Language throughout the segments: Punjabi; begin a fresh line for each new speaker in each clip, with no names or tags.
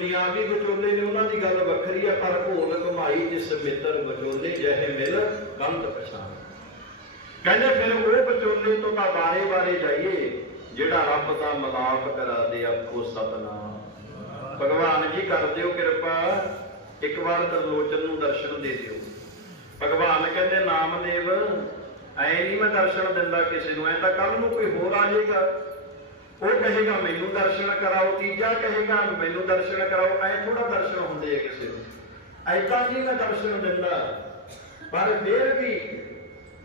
ਦੁਨਿਆਵੀ ਵਿਚੋਲੇ ਨੇ ਉਹਨਾਂ ਦੀ ਗੱਲ ਵੱਖਰੀ ਆ, ਪਰ ਭੋਲ ਕਮਾਈ ਜਿਸ ਮਿੱਤਰ ਵਿਚੋਲੇ ਜਿਹੇ ਮਿਲ ਕੰਤ ਪਛਾਣ। ਕਹਿੰਦੇ ਫਿਰ ਉਹ ਵਿਚੋਲੇ ਤੋਂ ਤਾਂ ਬਾਰੇ ਬਾਰੇ ਜਾਈਏ, ਜਿਹੜਾ ਰੱਬ ਦਾ ਮਲਾਪ ਕਰਾ ਦੇ ਆਪੋ ਸਤਨਾਮ। ਭਗਵਾਨ ਜੀ ਕਰ ਦਿਓ ਕਿਰਪਾ, ਇੱਕ ਵਾਰ ਤਰਲੋਚਨ ਨੂੰ ਦਰਸ਼ਨ ਦੇ ਦਿਓ। ਭਗਵਾਨ ਕਹਿੰਦੇ, ਨਾਮਦੇਵ, ਐ ਨਹੀਂ ਮੈਂ ਦਰਸ਼ਨ ਦਿੰਦਾ ਕਿਸੇ ਨੂੰ, ਐ ਤਾਂ ਕੱਲ ਨੂੰ ਕੋਈ ਹੋਰ ਆ ਜਾਏਗਾ। ਉਹ ਕਹੇਗਾ, ਮੈਨੂੰ ਦਰਸ਼ਨ ਕਰਾਓ। ਤੀਜਾ ਕਹੇਗਾ, ਮੈਨੂੰ ਦਰਸ਼ਨ ਕਰਾਓ। ਐ ਥੋੜਾ ਦਰਸ਼ਨ ਹੁੰਦੇ ਆ ਕਿਸੇ ਨੂੰ। ਐਦਾਂ ਨਹੀਂ ਮੈਂ ਦਰਸ਼ਨ ਦਿੰਦਾ। ਪਰ ਫਿਰ ਵੀ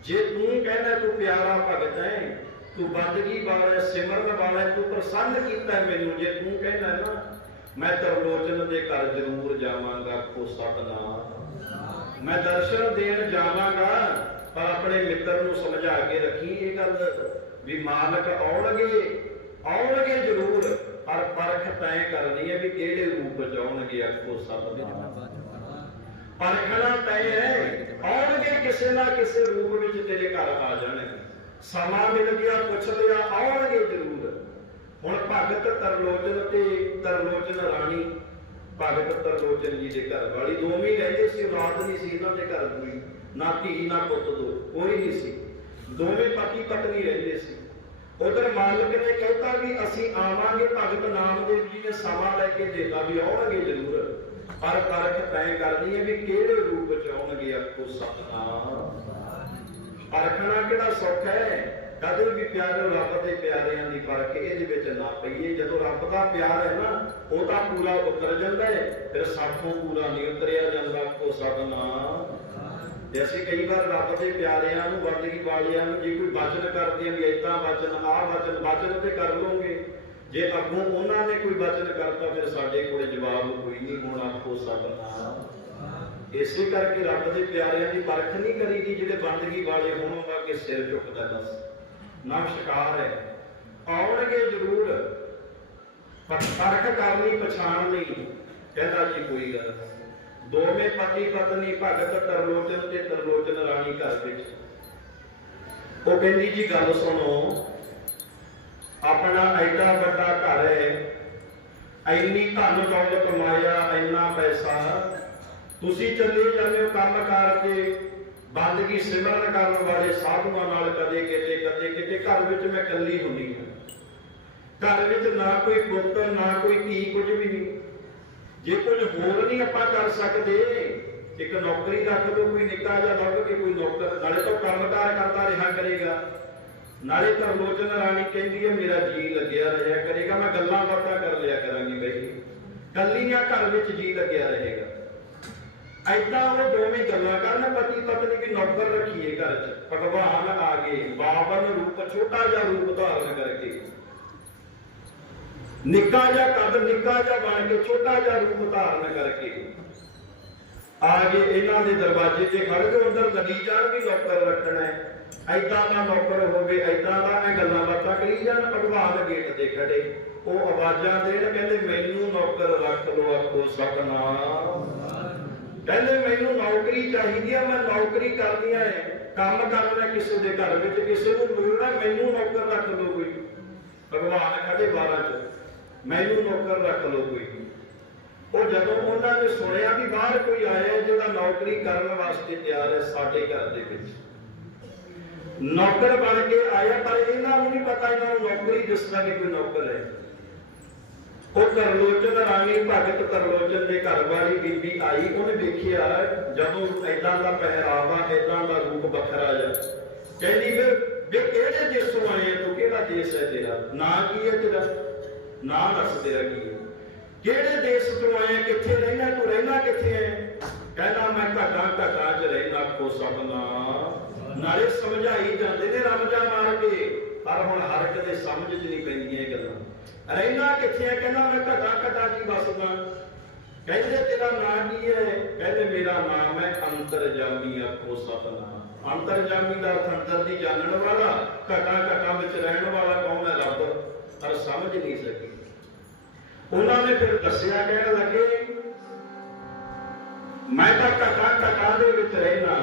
ਜੇ ਤੂੰ ਕਹਿੰਦਾ, ਤੂੰ ਪਿਆਰਾ ਭਗਤ ਹੈ, ਤੂੰ ਬੰਦਗੀ ਵਾਲਾ ਸਿਮਰਨ ਵਾਲਾ ਤੂੰ ਪ੍ਰਸੰਨ ਕੀਤਾ ਮੈਨੂੰ। ਜੇ ਤੂੰ ਕਹਿੰਦਾ ਨਾ, ਮੈਂ ਤਰਲੋਚਨ ਦੇ ਘਰ ਜ਼ਰੂਰ ਜਾਵਾਂਗਾ, ਕੋ ਸਤਨਾਮ। ਮੈਂ ਦਰਸ਼ਨ ਦੇਣ ਜਾਵਾਂਗਾ, ਪਰ ਆਪਣੇ ਮਿੱਤਰ ਨੂੰ ਸਮਝਾ ਕੇ ਰੱਖੀ ਇਹ ਗੱਲ ਵੀ ਮਾਲਕ ਆਉਣਗੇ। ਤੈਅ ਕਰਨੀ ਹੈ ਵੀ ਕਿਹੜੇ ਰੂਪ ਚ ਆਉਣਗੇ ਆਖੋ ਸਤਨਾਮ ਪਰਖਣਾ ਤੈਅ ਹੈ ਆਉਣਗੇ ਕਿਸੇ ਨਾ ਕਿਸੇ ਰੂਪ ਵਿੱਚ ਤੇਰੇ ਘਰ ਆ ਜਾਣਗੇ। ਸਮਾਂ ਮਿਲ ਗਿਆ ਪੁੱਛ ਲਿਆ ਆਉਣਗੇ ਜ਼ਰੂਰ। ਹੁਣ ਭਗਤ ਤਰਲੋਚਨ ਤੇ ਤਰਲੋਚਨ ਰਾਣੀ। ਭਗਤ ਤਰਲੋਚਨ ਜੀ ਦੇ ਘਰ ਵਾਲੀ ਦੋਵੇਂ ਰਹਿੰਦੇ ਸੀ ਔਲਾਦ ਨਹੀਂ ਸੀ ਇਹਨਾਂ ਦੇ ਘਰ ਕੋਈ। ਨਾ ਧੀ ਨਾ ਪੁੱਤ ਦੋ ਕੋਈ ਨਹੀਂ ਸੀ। ਦੋਵੇਂ ਪਤੀ ਪਤਨੀ ਰਹਿੰਦੇ ਸੀ। ਉਧਰ ਮਾਲਕ ਨੇ ਕਹਿਤਾ ਵੀ ਅਸੀਂ ਆਵਾਂਗੇ, ਭਗਤ ਨਾਮਦੇਵ ਜੀ ਨੇ ਸਮਾਂ ਲੈ ਕੇ ਦੇਤਾ ਵੀ ਆਉਣਗੇ ਜ਼ਰੂਰ। ਪਰ ਪਰਖ ਤੈਅ ਕਰਨੀ ਹੈ ਵੀ ਕਿਹੜੇ ਰੂਪ ਚ ਆਉਣਗੇ ਆਪਕੋ ਸਤਨਾਮ। ਪਰਖਣਾ ਕਿਹੜਾ ਸੁੱਖ ਹੈ? ਕਦੇ ਵੀ ਪਿਆਰੇ ਰੱਬ ਦੇ ਪਿਆਰਿਆਂ ਦੀ ਫ਼ਰਕ ਇਹਦੇ ਵਿੱਚ ਨਾ ਪਈਏ। ਜਦੋਂ ਰੱਬ ਦਾ ਪਿਆਰ ਹੈ ਨਾ, ਉਹ ਤਾਂ ਪੂਰਾ ਉਤਰ ਜਾਂਦਾ ਹੈ। ਫਿਰ ਸਾਥੋਂ ਪੂਰਾ ਨਹੀਂ ਉਤਰਿਆ ਜਾਂਦਾ ਕੋ ਸਤਨਾਮ। ਤੇ ਅਸੀਂ ਕਈ ਵਾਰ ਰੱਬ ਦੇ ਪਿਆਰਿਆਂ ਨੂੰ ਬੰਦਗੀ ਵਾਲਿਆਂ ਨੂੰ ਜੇ ਕੋਈ ਵਚਨ ਕਰਦੇ ਆ ਵੀ ਏਦਾਂ ਵਚਨ, ਆਹ ਵਚਨ ਵਚਨ ਤੇ ਕਰ ਲਓਗੇ। ਜੇ ਅੱਗੋਂ ਉਹਨਾਂ ਨੇ ਕੋਈ ਵਚਨ ਕਰਤਾ, ਫਿਰ ਸਾਡੇ ਕੋਲੇ ਜਵਾਬ ਕੋਈ ਨਹੀਂ ਹੋਣਾ ਕੋ ਸਤਨਾਮ ਇਸੇ ਕਰਕੇ ਰੱਬ ਦੇ ਪਿਆਰਿਆਂ ਦੀ ਪਰਖ ਨਹੀਂ ਕਰੀਦੀ, ਜਿਹੜੇ ਬੰਦਗੀ ਵਾਲੇ ਹੋਣ ਕਿ ਸਿਰ ਝੁਕਦਾ ਬਸ। ਨਾ ਸ਼ਿਕਾਰ ਹੈ। ਆਉਣਗੇ ਜ਼ਰੂਰ, ਪਰ ਪਰਖ ਕਰਨੀ ਪਛਾਣ ਲਈ ਕਹਿੰਦਾ ਜੀ ਕੋਈ ਗੱਲ ਦੋਵੇਂ ਪਤੀ ਪਤਨੀ ਭਗਤ ਤਰਲੋਚਨ ਤੇ ਤਰਲੋਚਨ ਰਾਣੀ ਘਰ ਵਿੱਚ। ਉਹ ਕਹਿੰਦੀ, ਜੀ, ਗੱਲ ਸੁਣੋ। ਆਪਣਾ ਐਡਾ ਵੱਡਾ ਘਰ ਹੈ। ਇੰਨੀ ਧਨ ਦੌਲਤ ਮਾਇਆ ਇੰਨਾ ਪੈਸਾ। ਤੁਸੀਂ ਚੱਲੇ ਜਾਂਦੇ ਹੋ ਕੰਮ ਕਰਕੇ ਬੰਦਗੀ ਸਿਮਰਨ ਕਰਨ ਵਾਲੇ ਸਾਧੂਆਂ ਨਾਲ ਕਦੇ ਕਿਤੇ ਕਦੇ ਕਿਤੇ। ਘਰ ਵਿੱਚ ਮੈਂ ਇਕੱਲੀ ਹੁੰਦੀ ਹਾਂ। ਘਰ ਵਿੱਚ ਨਾ ਕੋਈ ਪੁੱਤ, ਨਾ ਕੋਈ ਧੀ, ਕੁਝ ਵੀ ਨਹੀਂ। ਜੇ ਕੁਝ ਹੋਰ ਨਹੀਂ ਆਪਾਂ ਕਰ ਸਕਦੇ, ਇੱਕ ਨੌਕਰੀ ਰੱਖ ਦੋ ਕੋਈ ਨਿੱਕਾ ਜਿਹਾ ਲੱਭ ਕੇ ਕੋਈ ਨੌਕਰ, ਨਾਲੇ ਤਾਂ ਕੰਮਕਾਰ ਕਰਦਾ ਰਿਹਾ ਕਰੇਗਾ। ਨਾਲੇ ਤਰਲੋਚਨ ਰਾਣੀ ਕਹਿੰਦੀ ਹੈ, ਮੇਰਾ ਜੀ ਲੱਗਿਆ ਰਿਹਾ ਕਰੇਗਾ, ਮੈਂ ਗੱਲਾਂ ਬਾਤਾਂ ਕਰ ਲਿਆ ਕਰਾਂਗੀ ਬਈ। ਕੱਲੀਆਂ ਘਰ ਵਿੱਚ ਜੀ ਲੱਗਿਆ ਰਹੇਗਾ। ਐਦਾਂ ਉਹ ਦੋਵੇਂ ਗੱਲਾਂ ਕਰਨ, ਪਤੀ ਪਤਨੀ ਵੀ ਨੌਕਰ ਰੱਖੀਏ ਘਰ 'ਚ। ਭਗਵਾਨ ਆ ਗਏ ਬਾਵਨ ਰੂਪ, ਛੋਟਾ ਜਿਹਾ ਰੂਪ ਧਾਰਨ ਕਰਕੇ। ਨਿੱਕਾ ਜਿਹਾ ਕਦ, ਨਿੱਕਾ ਜਿਹਾ ਬਣ ਕੇ ਛੋਟਾ ਜਿਹਾ ਰੂਪ ਧਾਰਨ ਕਰਕੇ ਆ ਗਏ ਇਹਨਾਂ ਦੇ ਦਰਵਾਜ਼ੇ ਤੇ ਖੜ ਕੇ ਅੰਦਰ ਲੱਗੀ ਜਾਣ ਵੀ ਨੌਕਰ ਰੱਖਣਾ ਹੈ। ਐਦਾਂ ਦਾ ਨੌਕਰ ਹੋਵੇ ਐਦਾਂ ਦਾ ਐ ਗੱਲਾਂ ਬਾਤਾਂ ਕਰੀ ਜਾਣ, ਭਗਵਾਨ ਗੇਟ ਤੇ ਖੜੇ ਉਹ ਆਵਾਜ਼ਾਂ ਦੇਣ, ਕਹਿੰਦੇ, ਮੈਨੂੰ ਨੌਕਰ ਰੱਖ ਲੋ ਆਖੋ, ਸਤਨਾਮ। ਕਹਿੰਦੇ, ਮੈਨੂੰ ਨੌਕਰੀ ਚਾਹੀਦੀ ਆ, ਮੈਂ ਨੌਕਰੀ ਕਰਨੀ ਹੈ ਕੰਮ ਕਰਨਾ ਕਿਸੇ ਦੇ ਘਰ ਵਿੱਚ, ਕਿਸੇ ਨੂੰ ਮਿਲਣਾ ਮੈਨੂੰ ਨੌਕਰ ਰੱਖ ਲੋ ਕੋਈ। ਭਗਵਾਨ ਖੜੇ 12 ਚ। ਮੈਨੂੰ ਨੌਕਰ ਰੱਖ ਲਓ ਕੋਈ। ਉਹ ਜਦੋਂ ਉਹਨਾਂ ਨੇ ਸੁਣਿਆ ਵੀ ਬਾਹਰ ਕੋਈ ਆਇਆ ਜਿਹੜਾ ਨੌਕਰੀ ਕਰਨ ਵਾਸਤੇ ਤਿਆਰ ਹੈ ਸਾਡੇ ਘਰ ਦੇ ਵਿੱਚ। ਨੌਕਰ ਬਣ ਕੇ ਆਇਆ ਪਰ ਇਹਨਾਂ ਨੂੰ ਨਹੀਂ ਪਤਾ ਇਹਨਾਂ ਨੂੰ ਨੌਕਰੀ ਜਿਸ ਤਰ੍ਹਾਂ ਦੀ ਕੋਈ ਨੌਕਰ ਹੈ। ਉਹ ਤਰਲੋਚਨ ਰਾਣੀ ਭਗਤ ਤਰਲੋਚਨ ਦੇ ਘਰ ਵਾਲੀ ਬੀਬੀ ਆਈ, ਉਹਨੇ ਵੇਖਿਆ ਜਦੋਂ ਐਦਾਂ ਦਾ ਪਹਿਰਾਵਾ ਐਦਾਂ ਦਾ ਰੂਪ ਵੱਖਰਾ ਜਿਹਾ। ਕਹਿੰਦੀ ਫਿਰ, ਵੀ ਕਿਹੜੇ ਦੇਸ਼ੋਂ ਆਏ ਆ ਤੂੰ ਕਿਹੜਾ ਦੇਸ਼ ਹੈ ਤੇਰਾ? ਨਾਂ ਕੀ ਹੈ ਤੇਰਾ? ਨਾਂ ਦੱਸ ਤੇਰਾ ਕੀ। ਹੈ ਕਿਹੜੇ ਦੇਸ਼ ਤੋਂ ਆਇਆ ਕਿੱਥੇ ਰਹਿਣਾ ਤੂੰ ਰਹਿਣਾ ਕਿੱਥੇ ਹੈ ਕਹਿੰਦਾ, ਮੈਂ ਘਟਾਂ ਘਟਾ 'ਚ ਰਹਿਣਾ ਕੋ ਸਭਨਾ ਨਾਲੇ ਸਮਝਾਈ ਜਾਂਦੇ ਨੇ ਰਮਜਾ ਮਾਰ ਕੇ, ਪਰ ਹੁਣ ਹਰ ਇੱਕ ਦੇ ਸਮਝ 'ਚ ਨਹੀਂ ਪੈਂਦੀਆਂ ਇਹ ਗੱਲਾਂ। ਰਹਿਣਾ ਕਿੱਥੇ ਹੈ ਕਹਿੰਦਾ, ਮੈਂ ਘਟਾਂ ਘਟਾ 'ਚ ਹੀ ਵਸਦਾ। ਕਹਿੰਦੇ, ਤੇਰਾ ਨਾਮ ਕੀ ਹੈ? ਕਹਿੰਦੇ, ਮੇਰਾ ਨਾਮ ਹੈ ਅੰਤਰਜਾਮੀ ਆਖੋ ਸਤਨਾਮ ਅੰਤਰਜਾਮੀ ਦਾ ਅਰਥ ਅੰਦਰ ਦੀ ਜਾਣਨ ਵਾਲਾ, ਘਟਾ ਘਟਾਂ ਵਿੱਚ ਰਹਿਣ ਵਾਲਾ ਕੌਣ ਹੈ ਰੱਬ? ਪਰ ਸਮਝ ਨਹੀਂ ਸਕੀ। ਨੇ ਫਿਰ ਦੱਸਿਆ, ਕਹਿਣ ਲੱਗੇ, ਮੈਂ ਤਾਂ ਘਟਾਂ ਘਟਾਂ ਦੇ ਵਿੱਚ ਰਹਿਣਾ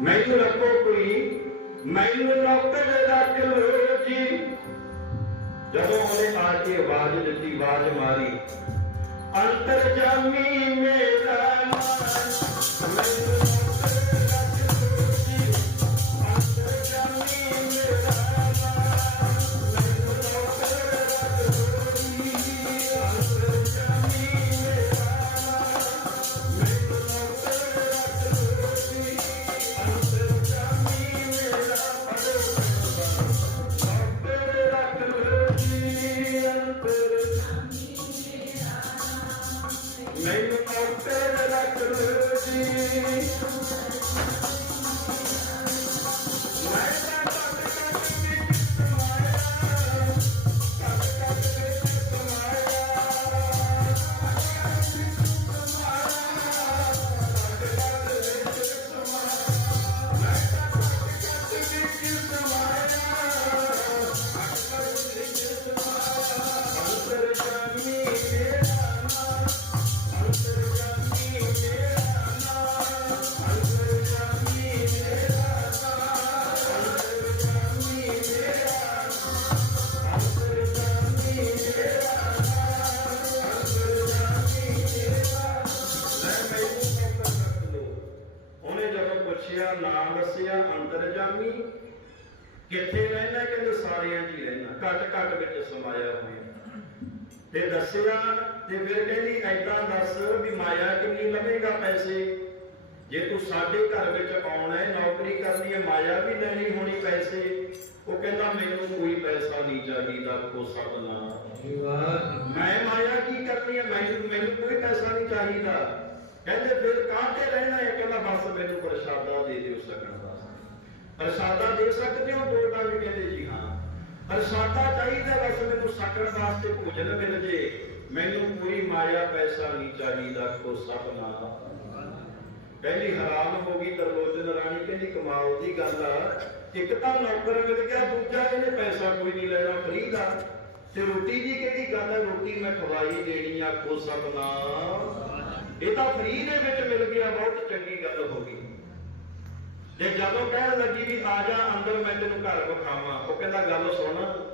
ਮੈਨੂੰ ਰੱਖੋ ਕੋਈ, ਮੈਨੂੰ ਨੌਕਰ ਰੱਖ ਲੋ ਜੀ। ਜਦੋਂ ਉਹਨੇ ਆ ਕੇ ਆਵਾਜ਼ ਦਿੱਤੀ, ਆਵਾਜ਼ ਮਾਰੀ, ਅੰਤਰਜਾਮੀ ਮੇਰਾ ਮਨ ਪੁੱਛਿਆ ਨਾਮ ਦੱਸਿਆ ਅੰਤਰਜਾਮੀ ਕਿੱਥੇ ਰਹਿਣਾ ਕਹਿੰਦੇ ਸਾਰਿਆਂ 'ਚ ਹੀ ਰਹਿਣਾ ਘਟ ਘਟ ਵਿੱਚ ਸਮਾਇਆ ਹੋਇਆ। ਤੇ ਦੱਸਿਆ ਤੇ ਫਿਰ ਕਹਿੰਦੀ ਐਦਾਂ ਦੱਸ ਵੀ ਮਾਇਆ ਕਿੰਨੀ ਲਵੇਂਗਾ ਪੈਸੇ? ਜੇ ਤੂੰ ਸਾਡੇ ਘਰ ਵਿੱਚ ਆਉਣਾ ਹੈ ਨੌਕਰੀ ਕਰਨੀ ਹੈ ਮਾਇਆ ਵੀ ਲੈਣੀ ਹੋਣੀ ਪੈਸੇ। ਉਹ ਕਹਿੰਦਾ ਮੈਨੂੰ ਕੋਈ ਪੈਸਾ ਨਹੀਂ ਚਾਹੀਦਾ ਕੋ ਸਤਨਾਮ ਮੈਂ ਮਾਇਆ ਕੀ ਕਰਨੀ ਹੈ? ਮੈਨੂੰ ਮੈਨੂੰ ਕੋਈ ਪੈਸਾ ਨਹੀਂ ਚਾਹੀਦਾ। ਕਹਿੰਦੇ ਫਿਰ ਕਾਹਤੇ ਰਹਿਣਾ ਹੈ ਕਹਿੰਦਾ ਬਸ ਮੈਨੂੰ ਪ੍ਰਸ਼ਾਦਾ ਦੇ ਦਿਓ ਸਕਣ ਦਾ। ਪ੍ਰਸ਼ਾਦਾ ਦੇ ਸਕਦੇ ਹੋ? ਦੋ ਡੰਗ ਕਹਿੰਦੇ ਜੀ ਹਾਂ। ਪ੍ਰਸ਼ਾਦਾ ਚਾਹੀਦਾ ਬਸ ਮੈਨੂੰ ਸਕਣ ਵਾਸਤੇ ਭੋਜਨ ਮਿਲ ਜੇ। ਮੈਨੂੰ ਕੋਈ ਮਾਇਆ ਪੈਸਾ ਨਹੀਂ ਚਾਹੀਦਾ ਕੋ ਸਤਨਾਮ ਪਹਿਲੀ ਹੈਰਾਨ ਹੋ ਗਈ ਤਰਲੋਚਨ ਰਾਣੀ, ਕਹਿੰਦੀ ਕਮਾਲ ਦੀ ਗੱਲ ਆ। ਇੱਕ ਤਾਂ ਨੌਕਰ ਮਿਲ ਗਿਆ, ਦੂਜਾ ਇਹਨੇ ਪੈਸਾ ਕੋਈ ਨਹੀਂ ਲੈਣਾ ਫਰੀ ਦਾ ਤੇ ਰੋਟੀ ਦੀ ਕਿਹੜੀ ਗੱਲ ਹੈ ਰੋਟੀ ਮੈਂ ਖਵਾਈ ਦੇਣੀ ਆ ਕੋ ਸਤਨਾਮ ਇਹ ਤਾਂ ਫਰੀ ਦੇ ਵਿੱਚ ਮਿਲ ਗਿਆ, ਬਹੁਤ ਚੰਗੀ ਗੱਲ ਹੋ ਗਈ। ਜੇ ਜਦੋਂ ਕਹਿਣ ਲੱਗੀ ਵੀ ਆ ਜਾ ਅੰਦਰ, ਮੈਂ ਤੈਨੂੰ ਘਰ ਵਿਖਾਵਾਂ, ਉਹ ਕਹਿੰਦਾ, ਗੱਲ ਸੁਣ।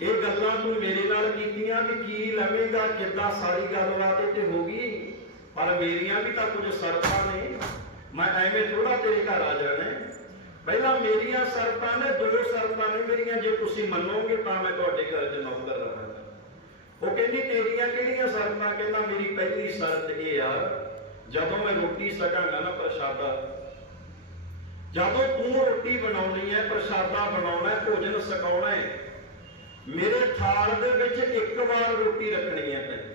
ਇਹ ਗੱਲਾਂ ਤੂੰ ਮੇਰੇ ਨਾਲ ਕੀਤੀਆਂ ਵੀ ਕੀ ਲਵੇਂਗਾ ਕਿੱਦਾਂ ਸਾਰੀ ਗੱਲਬਾਤ ਇੱਥੇ ਹੋ ਗਈ? ਪਰ ਮੇਰੀਆਂ ਵੀ ਤਾਂ ਕੁਝ ਸ਼ਰਤਾਂ ਨੇ। ਮੈਂ ਐਵੇਂ ਥੋੜਾ ਤੇਰੇ ਘਰ ਆ ਜਾਣਾ ਪਹਿਲਾਂ ਮੇਰੀਆਂ ਸ਼ਰਤਾਂ ਨੇ, ਦੋ ਸ਼ਰਤਾਂ ਨੇ ਮੇਰੀਆਂ। ਜੇ ਤੁਸੀਂ ਮੰਨੋਗੇ ਤਾਂ ਮੈਂ ਤੁਹਾਡੇ ਘਰ 'ਚ ਨੌਕਰ ਰਹਾਂਗਾ। ਉਹ ਕਹਿੰਦੀ, ਤੇਰੀਆਂ ਕਿਹੜੀਆਂ ਸ਼ਰਤਾਂ? ਕਹਿੰਦਾ, ਮੇਰੀ ਪਹਿਲੀ ਸ਼ਰਤ ਇਹ ਆ, ਜਦੋਂ ਮੈਂ ਰੋਟੀ ਸਕਾਂਗਾ ਨਾ ਪ੍ਰਸ਼ਾਦਾ, ਜਦੋਂ ਤੂੰ ਰੋਟੀ ਬਣਾਉਣੀ ਹੈ, ਪ੍ਰਸ਼ਾਦਾ ਬਣਾਉਣਾ ਹੈ, ਭੋਜਨ ਸਕਾਉਣਾ ਹੈ, ਮੇਰੇ ਥਾਲ ਦੇ ਵਿੱਚ ਇੱਕ ਵਾਰ ਰੋਟੀ ਰੱਖਣੀ ਹੈ ਤੈਨੂੰ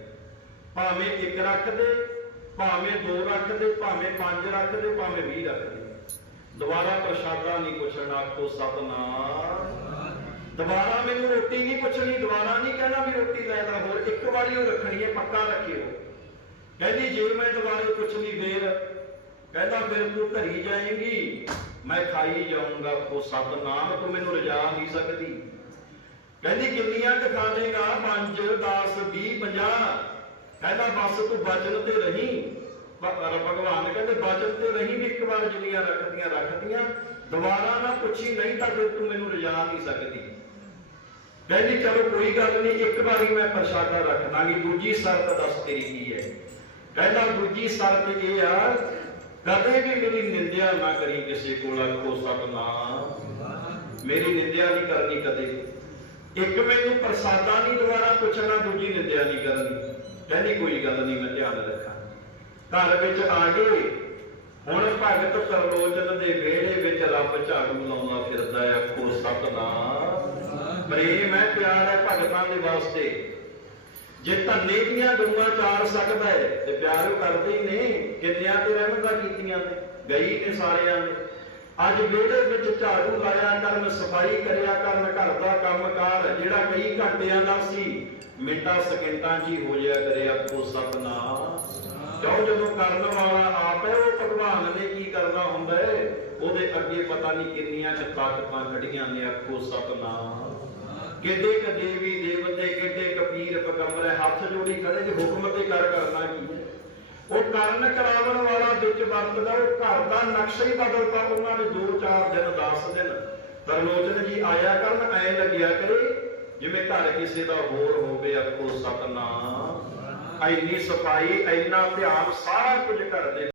ਭਾਵੇਂ ਇੱਕ ਰੱਖ ਦੇ, ਭਾਵੇਂ ਦੋ ਰੱਖ ਦੇ, ਭਾਵੇਂ ਪੰਜ ਰੱਖ ਦੇ, ਭਾਵੇਂ 20 ਰੱਖ ਦੇ। ਦੁਬਾਰਾ ਪ੍ਰਸ਼ਾਦਾ ਨਹੀਂ ਪੁੱਛਣਾ, ਆਖੋ, ਸਤਨਾਮ ਦੁਬਾਰਾ ਮੈਨੂੰ ਰੋਟੀ ਨਹੀਂ ਪੁੱਛਣੀ, ਦੁਬਾਰਾ ਨਹੀਂ ਕਹਿਣਾ ਵੀ ਰੋਟੀ ਲੈ ਲੈ ਹੋਰ, ਇੱਕ ਵਾਰੀ ਉਹ ਰੱਖਣੀ ਹੈ, ਪੱਕਾ ਰੱਖਿਓ। ਕਹਿੰਦੀ, ਜੇ ਮੈਂ ਦੁਬਾਰਾ ਪੁੱਛਣੀ ਫੇਰ, ਕਹਿੰਦਾ, ਫਿਰ ਤੂੰ ਧਰੀ ਜਾਏਂਗੀ, ਮੈਂ ਖਾਈ ਜਾਊਂਗਾ ਕੋ ਸਤਨਾਮ ਤੂੰ ਮੈਨੂੰ ਰਜਾ ਨਹੀਂ ਸਕਦੀ। ਕਹਿੰਦੀ, ਕਿੰਨੀਆਂ ਕੁ ਖਾ ਲੇਗਾ? 5 10 20 50 ਕਹਿੰਦਾ, ਬਸ ਤੂੰ ਬਚਨ ਤੇ ਰਹੀ। ਭਗਵਾਨ ਕਹਿੰਦੇ, ਬਚਨ ਤੇ ਰਹੀ ਵੀ ਇੱਕ ਵਾਰ ਜਿੰਨੀਆਂ ਰੱਖਦੀਆਂ ਰੱਖਦੀਆਂ ਦੁਬਾਰਾ ਨਾ ਪੁੱਛੀ, ਨਹੀਂ ਤਾਂ ਫਿਰ ਤੂੰ ਮੈਨੂੰ ਰਜਾ ਨਹੀਂ ਸਕਦੀ। ਕਹਿੰਦੀ ਚਲੋ ਕੋਈ ਗੱਲ ਨਹੀਂ, ਇੱਕ ਵਾਰੀ ਮੈਂ ਪ੍ਰਸ਼ਾਦਾ ਰੱਖ ਦਾਂਗੀ, ਦੂਜੀ ਸ਼ਰਤ ਦੱਸ ਤੇਰੀ ਕੀ ਹੈ? ਕਹਿੰਦਾ ਦੂਜੀ ਸ਼ਰਤ ਇਹ ਆ, ਕਦੇ ਵੀ ਮੇਰੀ ਨਿੰਦਿਆ ਨਾ ਕਰੀ ਕਿਸੇ ਕੋਲ ਕੋ ਸਤਨਾਮ। ਮੇਰੀ ਨਿੰਦਿਆ ਨਹੀਂ ਕਰਨੀ ਕਦੇ। ਇੱਕ ਮੈਨੂੰ ਪ੍ਰਸਾਦਾ ਨਹੀਂ ਦੁਬਾਰਾ ਪੁੱਛਣਾ, ਦੂਜੀ ਨਿੰਦਿਆ ਨਹੀਂ ਕਰਨੀ। ਕਹਿੰਦੀ ਕੋਈ ਗੱਲ ਨਹੀਂ, ਮੈਂ ਧਿਆਨ ਰੱਖਾਂ। ਘਰ ਵਿੱਚ ਆ ਗਏ। ਹੁਣ ਭਗਤ ਸਰਲੋਚਨ ਦੇ ਵਿਹੜੇ ਵਿੱਚ ਰੱਬ ਝਾੜੂ ਲਾਉਂਦਾ ਫਿਰਦਾ ਆ ਕੋ ਸਤਨਾਮ। ਪ੍ਰੇਮ ਹੈ, ਪਿਆਰ ਹੈ ਭਗਤਾਂ ਦੇ ਵਾਸਤੇ। ਜੇ ਧੰਨੇ ਦੀਆਂ ਗਊਆਂ ਚਾਰ ਸਕਦਾ ਹੈ, ਤੇ ਪਿਆਰ ਉਹ ਕਰਦੇ ਹੀ ਨੇ, ਕਿੰਨਿਆਂ ਤੇ ਰਹਿਮਤਾਂ ਕੀਤੀਆਂ ਨੇ, ਗਈ ਨੇ ਸਾਰਿਆਂ ਨੇ। ਅੱਜ ਵਿਹੜੇ ਵਿੱਚ ਝਾੜੂ ਲਾਇਆ ਕਰਨ, ਸਫ਼ਾਈ ਕਰਿਆ ਕਰਨ, ਘਰ ਦਾ ਕੰਮਕਾਰ, ਜਿਹੜਾ ਕਈ ਘੰਟਿਆਂ ਦਾ ਸੀ, ਮਿੰਟਾਂ ਸਕਿੰਟਾਂ 'ਚ ਹੀ ਹੋ ਜਾਇਆ ਕਰੇ ਆਪੋ ਸਤਨਾਮ। ਕਿਉਂ ਜਦੋਂ ਕਰਨ ਵਾਲਾ ਆਪ ਹੈ, ਉਹ ਭਗਵਾਨ ਨੇ ਕੀ ਕਰਨਾ ਹੁੰਦਾ ਹੈ? ਉਹਦੇ ਅੱਗੇ ਪਤਾ ਨਹੀਂ ਕਿੰਨੀਆਂ ਕੁ ਤਾਕਤਾਂ ਖੜੀਆਂ ਨੇ ਆਪੋ ਸਤਨਾਮ। ਕਿੱਡੇ ਕ ਦੇਵੀ ਦੇਵਤੇ ਕਿੱਡੇ ਕ ਪੀਰ ਹੱਥ ਜੋੜੀ ਖੜੇ ਜੇ ਹੁਕਮ ਤੇ ਕਰ ਕਰਨਾ ਕੀ ਹੈ? ਉਹ ਕਰਨ ਕਰਾਵਣ ਵਾਲਾ ਵਿੱਚ ਵਰਤਦਾ, ਉਹ ਘਰ ਦਾ ਨਕਸ਼ਾ ਹੀ ਬਦਲਦਾ, ਉਹਨਾਂ ਨੇ 2-4 ਦਿਨ 10 ਦਿਨ। ਤਰਲੋਚਨ ਜੀ ਆਇਆ ਕਰਨ, ਐ ਲੱਗਿਆ ਕਰੇ, ਜਿਵੇਂ ਘਰ ਕਿਸੇ ਦਾ ਹੋਰ ਹੋਵੇ ਆਖੋ ਸਤਨਾਮ। ਇੰਨੀ ਸਫ਼ਾਈ, ਇੰਨਾ ਧਿਆਨ ਸਾਰਾ ਕੁਝ ਘਰ ਦੇ